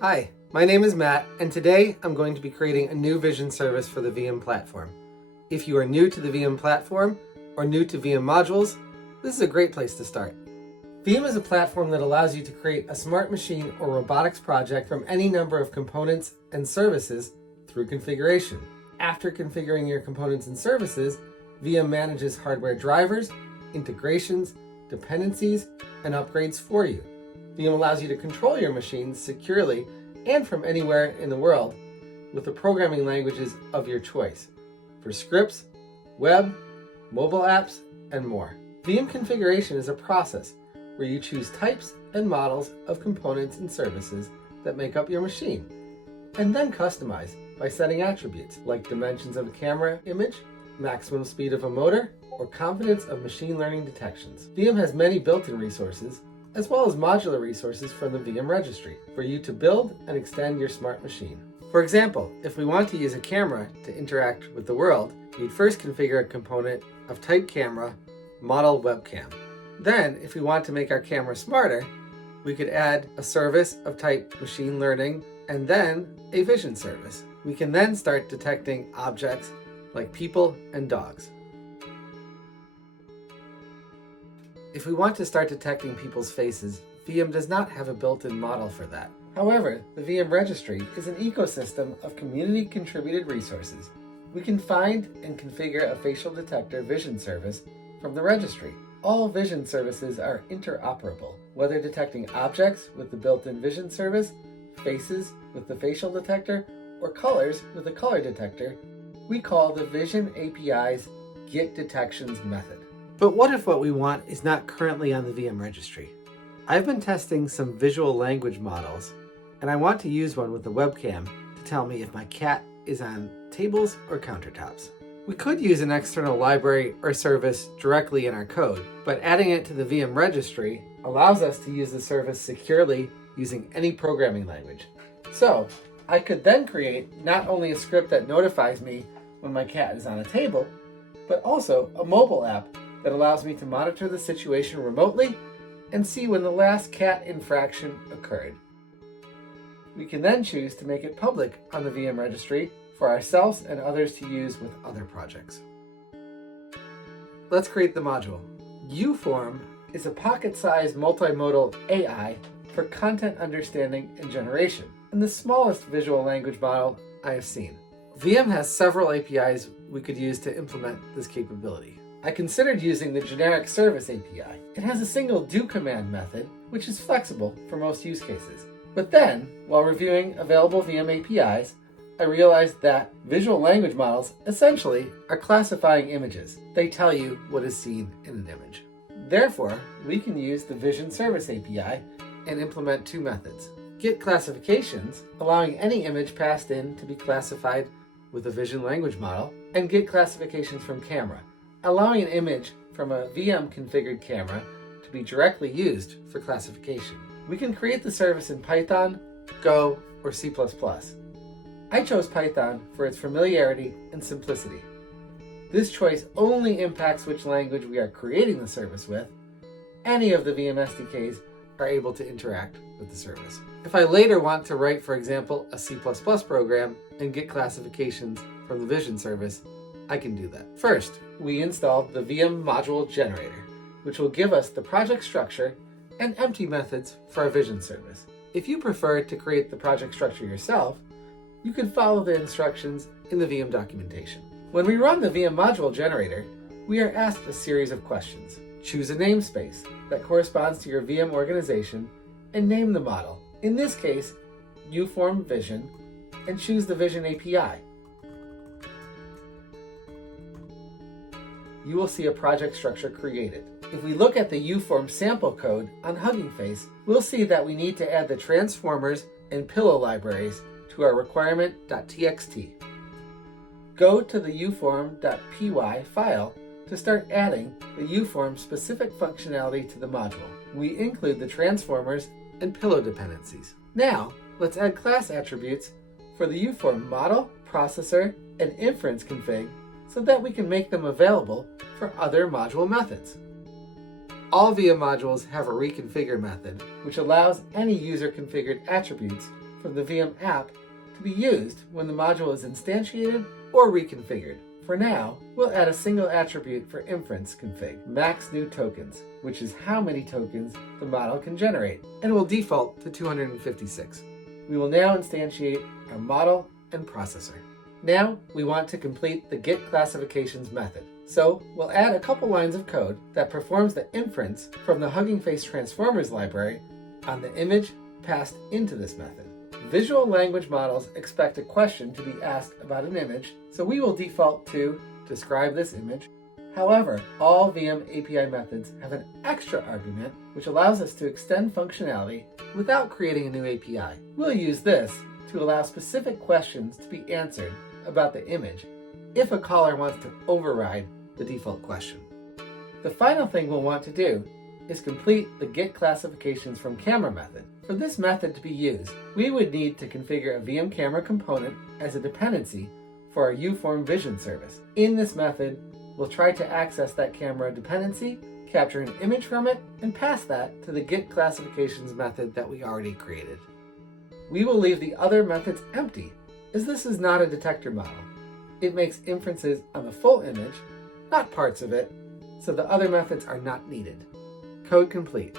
Hi, my name is Matt, and today I'm going to be creating a new vision service for the Viam platform. If you are new to the Viam platform or new to Viam modules, this is a great place to start. Viam is a platform that allows you to create a smart machine or robotics project from any number of components and services through configuration. After configuring your components and services, Viam manages hardware drivers, integrations, dependencies, and upgrades for you. Viam allows you to control your machines securely and from anywhere in the world with the programming languages of your choice for scripts, web, mobile apps, and more. Viam configuration is a process where you choose types and models of components and services that make up your machine, and then customize by setting attributes like dimensions of a camera image, maximum speed of a motor, or confidence of machine learning detections. Viam has many built-in resources, as well as modular resources from the Viam Registry for you to build and extend your smart machine. For example, if we want to use a camera to interact with the world, we'd first configure a component of type camera, model webcam. Then, if we want to make our camera smarter, we could add a service of type machine learning and then a vision service. We can then start detecting objects like people and dogs. If we want to start detecting people's faces, Viam does not have a built-in model for that. However, the Viam Registry is an ecosystem of community-contributed resources. We can find and configure a facial detector vision service from the registry. All vision services are interoperable, whether detecting objects with the built-in vision service, faces with the facial detector, or colors with the color detector. We call the Vision API's Get Detections method. But what if what we want is not currently on the Viam Registry? I've been testing some visual language models, and I want to use one with a webcam to tell me if my cat is on tables or countertops. We could use an external library or service directly in our code, but adding it to the Viam Registry allows us to use the service securely using any programming language. So, I could then create not only a script that notifies me when my cat is on a table, but also a mobile app that allows me to monitor the situation remotely and see when the last cat infraction occurred. We can then choose to make it public on the Viam Registry for ourselves and others to use with other projects. Let's create the module. UForm is a pocket-sized multimodal AI for content understanding and generation, and the smallest visual language model I have seen. Viam has several APIs we could use to implement this capability. I considered using the generic service API. It has a single do command method, which is flexible for most use cases. But then, while reviewing available Viam APIs, I realized that visual language models essentially are classifying images. They tell you what is seen in an image. Therefore, we can use the Vision Service API and implement two methods. Get classifications, allowing any image passed in to be classified with a vision language model, and get classifications from camera, allowing an image from a Viam configured camera to be directly used for classification. We can create the service in Python, Go, or C++. I chose Python for its familiarity and simplicity. This choice only impacts which language we are creating the service with. Any of the Viam SDKs are able to interact with the service. If I later want to write, for example, a C++ program and get classifications from the Vision service, I can do that. First, we installed the Viam module generator, which will give us the project structure and empty methods for our Vision service. If you prefer to create the project structure yourself, you can follow the instructions in the Viam documentation. When we run the Viam module generator, we are asked a series of questions. Choose a namespace that corresponds to your Viam organization and name the model, in this case, UForm Vision, and choose the Vision API. You will see a project structure created. If we look at the UForm sample code on Hugging Face, we'll see that we need to add the transformers and pillow libraries to our requirement.txt. Go to the uform.py file to start adding the UForm specific functionality to the module. We include the transformers and pillow dependencies. Now, let's add class attributes for the UForm model, processor, and inference config so that we can make them available for other module methods. All Viam modules have a reconfigure method, which allows any user-configured attributes from the Viam app to be used when the module is instantiated or reconfigured. For now, we'll add a single attribute for inference config, max new tokens, which is how many tokens the model can generate, and it will default to 256. We will now instantiate our model and processor. Now we want to complete the get classifications method. So we'll add a couple lines of code that performs the inference from the Hugging Face Transformers library on the image passed into this method. Visual language models expect a question to be asked about an image, so we will default to describe this image. However, all Viam API methods have an extra argument which allows us to extend functionality without creating a new API. We'll use this to allow specific questions to be answered about the image if a caller wants to override the default question. The final thing we'll want to do is complete the get classifications from camera method. For this method to be used, we would need to configure a Viam camera component as a dependency for our uForm vision service. In this method, we'll try to access that camera dependency, capture an image from it, and pass that to the get classifications method that we already created. We will leave the other methods empty, as this is not a detector model. It makes inferences on the full image, not parts of it, so the other methods are not needed. Code complete.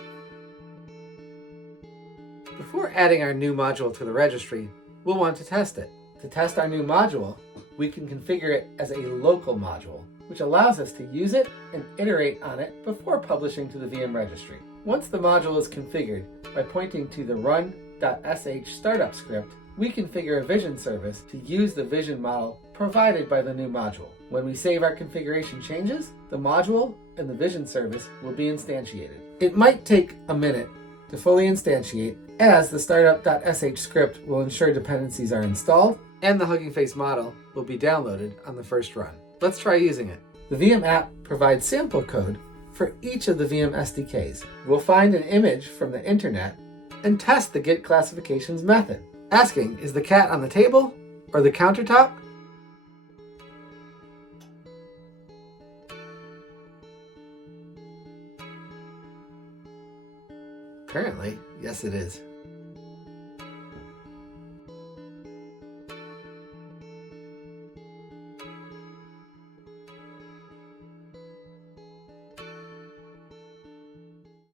Before adding our new module to the registry, we'll want to test it. To test our new module, we can configure it as a local module, which allows us to use it and iterate on it before publishing to the Viam registry. Once the module is configured, by pointing to the run.sh startup script, we configure a vision service to use the vision model provided by the new module. When we save our configuration changes, the module and the vision service will be instantiated. It might take a minute to fully instantiate, as the startup.sh script will ensure dependencies are installed and the Hugging Face model will be downloaded on the first run. Let's try using it. The Viam app provides sample code for each of the Viam SDKs. We'll find an image from the internet and test the get classifications method, asking, is the cat on the table or the countertop? Apparently, yes it is.